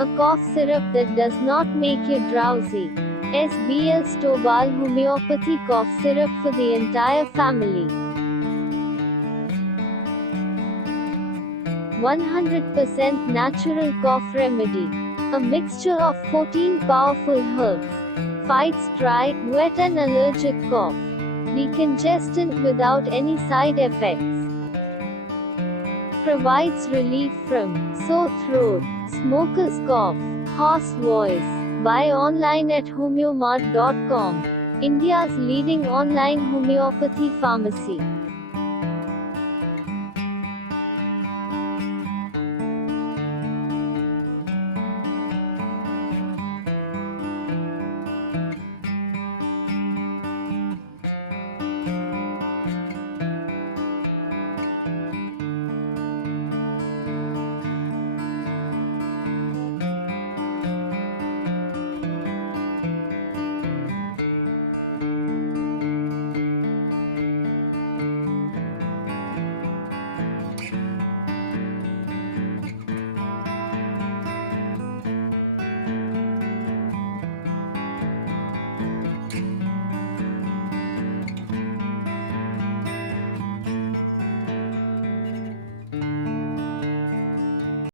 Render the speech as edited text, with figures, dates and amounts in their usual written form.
a cough syrup that does not make you drowsy. SBL Stobal Homeopathy Cough Syrup for the entire family. 100% natural cough remedy. A mixture of 14 powerful herbs. Fights dry, wet and allergic cough. Decongestant without any side effects. Provides relief from sore throat, smoker's cough, hoarse voice. Buy online at homeomart.com, India's leading online homeopathy pharmacy.